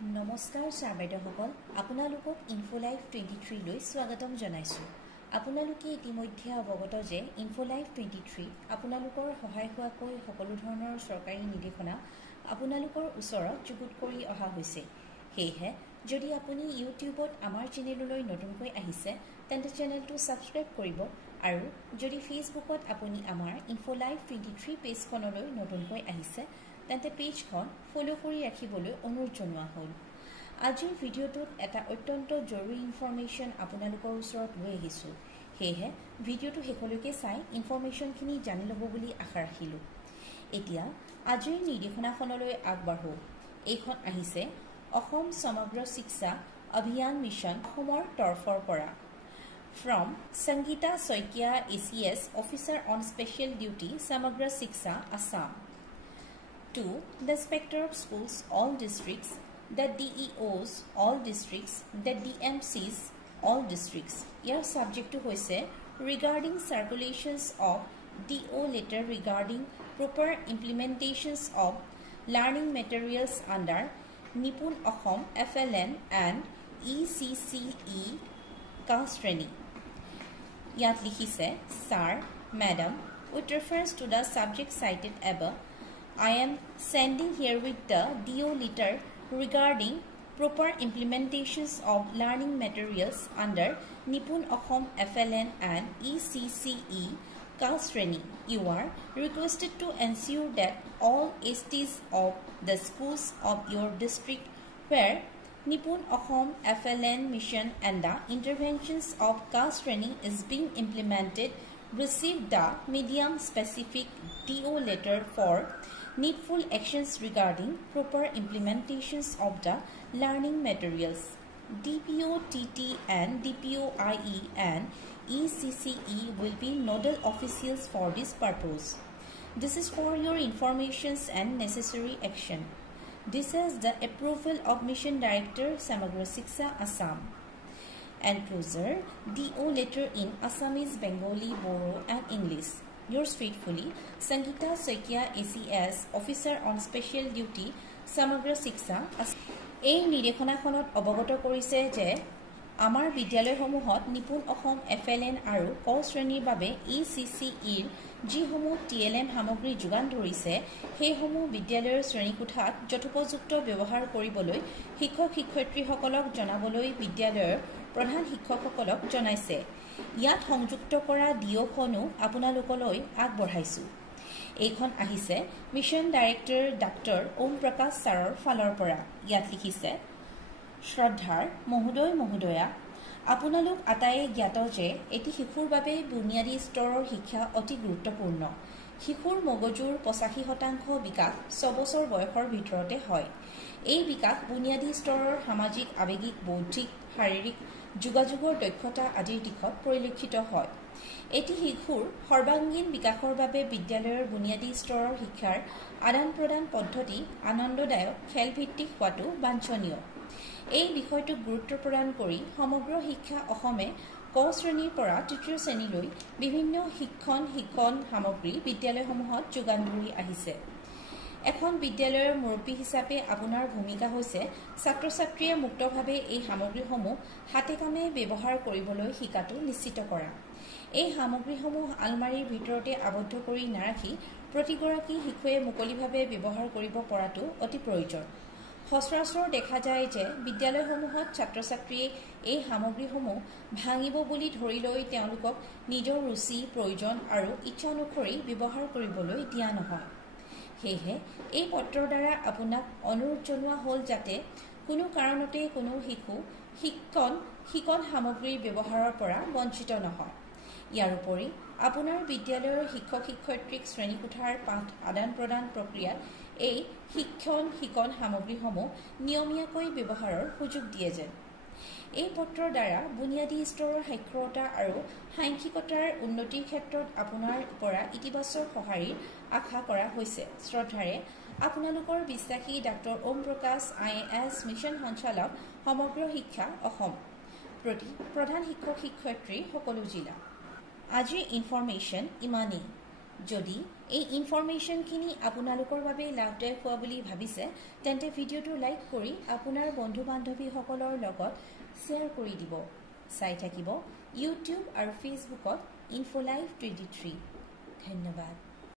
নমস্কাৰ ছাৰ বাইদেউসকল, আপোনালোকক ইনফোলাইভ 23 লৈ স্বাগতম জনাইছোঁ। আপোনালোকে ইতিমধ্যে অৱগত যে ইনফোলাইভ 23 আপোনালোকৰ সহায় হোৱাকৈ সকলো ধৰণৰ চৰকাৰী নিৰ্দেশনা আপোনালোকৰ ওচৰত যুগুত কৰি অহা হৈছে। সেয়েহে যদি আপুনি ইউটিউবত আমাৰ চেনেললৈ নতুনকৈ আহিছে তেন্তে চেনেলটো ছাবস্ক্ৰাইব কৰিব আৰু যদি ফেচবুকত আপুনি আমাৰ ইনফোলাইভ 23 পেজখনলৈ নতুনকৈ আহিছে তেন্তে পেজখন ফলো কৰি ৰাখিবলৈ অনুৰোধ জনোৱা হ'ল। আজিৰ ভিডিঅ'টোত এটা অত্যন্ত জৰুৰী ইনফৰমেশ্যন আপোনালোকৰ ওচৰত লৈ আহিছোঁ। সেয়েহে ভিডিঅ'টো শেষলৈকে চাই ইনফৰমেশ্যনখিনি জানি ল'ব বুলি আশা ৰাখিলোঁ। এতিয়া আজিৰ নিৰ্দেশনাখনলৈ আগবাঢ়ো। এইখন আহিছে অসম সমগ্ৰ শিক্ষা অভিযান মিছন অসমৰ তৰফৰ পৰা। From Sangeeta Soikia ACS Officer on Special Duty Samagra Shiksha Assam to the Inspector of Schools all districts, the DEOs all districts, the DMCs all districts. Your subject to hoise regarding circulations of DO letter regarding proper implementations of learning materials under Nipun Ahom FLN and ECCE Kastreni. Yat likhise, Sir, Madam, with reference to the subject cited above, I am sending here with the DO letter regarding proper implementations of learning materials under Nipun Ahom FLN and ECCE Kastreni. You are requested to ensure that all STs of the schools of your district where Nipun Ahom FLN mission and the interventions of Kastreni is being implemented receive the medium specific DO letter for needful actions regarding proper implementations of the learning materials. DPO TT and DPO IE and ECCE will be nodal officials for this purpose. This is for your informations and necessary action. This is the approval of Mission Director Samagra Shiksha Assam. Enclosure DO letter in Assamese, Bengali, Bodo and English. Yours faithfully, Sangeeta Soikia ACS Officer on Special Duty Samagra Shiksha Assam. এই নিৰ্দেশনাখনত অৱগত কৰিছে যে আমাৰ বিদ্যালয়সমূহত নিপুণ Assam FLN আৰু ক শ্ৰেণীৰ বাবে ECCEৰ যিসমূহ TLM সামগ্ৰী যোগান ধৰিছে সেইসমূহ বিদ্যালয়ৰ শ্ৰেণীকোঠাত যথোপযুক্ত ব্যৱহাৰ কৰিবলৈ শিক্ষক শিক্ষয়িত্ৰীসকলক জনাবলৈ বিদ্যালয়ৰ প্ৰধান শিক্ষকসকলক জনাইছে। ইয়াত সংযুক্ত কৰা ডিঅ'খনো আপোনালোকলৈ আগবঢ়াইছোঁ। এইখন আহিছে মিছন ডাইৰেক্টৰ ডাক্তৰ ওম প্ৰকাশ ছাৰৰ ফালৰ পৰা। ইয়াত লিখিছে, শ্ৰদ্ধাৰ মহোদয় মহোদয়া, আপোনালোক আটাইয়ে জ্ঞাত যে এটি শিশুৰ বাবে বুনিয়াদী স্তৰৰ শিক্ষা অতি গুৰুত্বপূৰ্ণ। শিশুৰ মগজুৰ 85% বিকাশ 6 বছৰ বয়সৰ ভিতৰতে হয়। এই বিকাশ বুনিয়াদী স্তৰৰ সামাজিক, আৱেগিক, বৌদ্ধিক, শাৰীৰিক, যোগাযোগৰ দক্ষতা আদিৰ দিশত পৰিলক্ষিত হয়। এটি শিশুৰ সৰ্বাংগীন বিকাশৰ বাবে বিদ্যালয়ৰ বুনিয়াদী স্তৰৰ শিক্ষাৰ আদান প্ৰদান পদ্ধতি আনন্দদায়ক, খেলভিত্তিক হোৱাটো বাঞ্ছনীয়। এই বিষয়টোক গুৰুত্ব প্ৰদান কৰি সমগ্ৰ শিক্ষা অসমে ক শ্ৰেণীৰ পৰা তৃতীয় শ্ৰেণীলৈ বিভিন্ন শিক্ষণ সামগ্ৰী বিদ্যালয়সমূহত যোগান ধৰি আহিছে। এখন বিদ্যালয়ৰ মুৰব্বী হিচাপে আপোনাৰ ভূমিকা হৈছে ছাত্ৰ ছাত্ৰীয়ে মুক্তভাৱে এই সামগ্ৰীসমূহ হাতে কামে ব্যৱহাৰ কৰিবলৈ শিকাটো নিশ্চিত কৰা। এই সামগ্ৰীসমূহ আলমাৰীৰ ভিতৰতে আবদ্ধ কৰি নাৰাখি প্ৰতিগৰাকী শিশুৱে মুকলিভাৱে ব্যৱহাৰ কৰিব পৰাটো অতি প্ৰয়োজন। সচৰাচৰ দেখা যায় যে বিদ্যালয়সমূহত ছাত্ৰ ছাত্ৰীয়ে এই সামগ্ৰীসমূহ ভাঙিব বুলি ধৰি লৈ তেওঁলোকক নিজৰ ৰুচি, প্ৰয়োজন আৰু ইচ্ছা অনুসৰি ব্যৱহাৰ কৰিবলৈ দিয়া নহয়। সেয়েহে এই পত্ৰৰ দ্বাৰা আপোনাক অনুৰোধ জনোৱা হ'ল যাতে কোনো কাৰণতে কোনো শিশু শিকন সামগ্ৰীৰ ব্যৱহাৰৰ পৰা বঞ্চিত নহয়। ইয়াৰ উপৰি আপোনাৰ বিদ্যালয়ৰ শিক্ষক শিক্ষয়িত্ৰীক শ্ৰেণীকোঠাৰ পাঠ আদান প্ৰদান প্ৰক্ৰিয়াত এই শিকন সামগ্ৰীসমূহ নিয়মীয়াকৈ ব্যৱহাৰৰ সুযোগ দিয়ে যেন। এই পত্ৰৰ দ্বাৰা বুনিয়াদী স্তৰৰ সাক্ষৰতা আৰু সাংখ্যিকতাৰ উন্নতিৰ ক্ষেত্ৰত আপোনাৰ পৰা ইতিবাচক সঁহাৰিৰ আশা কৰা হৈছে। শ্ৰদ্ধাৰে আপোনালোকৰ বিশ্বাসী ডাক্তৰ ওম প্ৰকাশ IAS মিছন সঞ্চালক সমগ্ৰ শিক্ষা অসম। প্ৰধান শিক্ষক শিক্ষয়িত্ৰী সকলো জিলা। আজিৰ ইনফৰমেশ্যন ইমানেই। যদি এই ইনফৰমেশ্যনখিনি আপোনালোকৰ বাবে লাভদায়ক হোৱা বুলি ভাবিছে তেন্তে ভিডিঅ'টো লাইক কৰি আপোনাৰ বন্ধু বান্ধৱীসকলৰ লগত শ্বেয়াৰ কৰি দিব। চাই থাকিব ইউটিউব আৰু ফেচবুকত ইনফোলাইভ 23। ধন্যবাদ।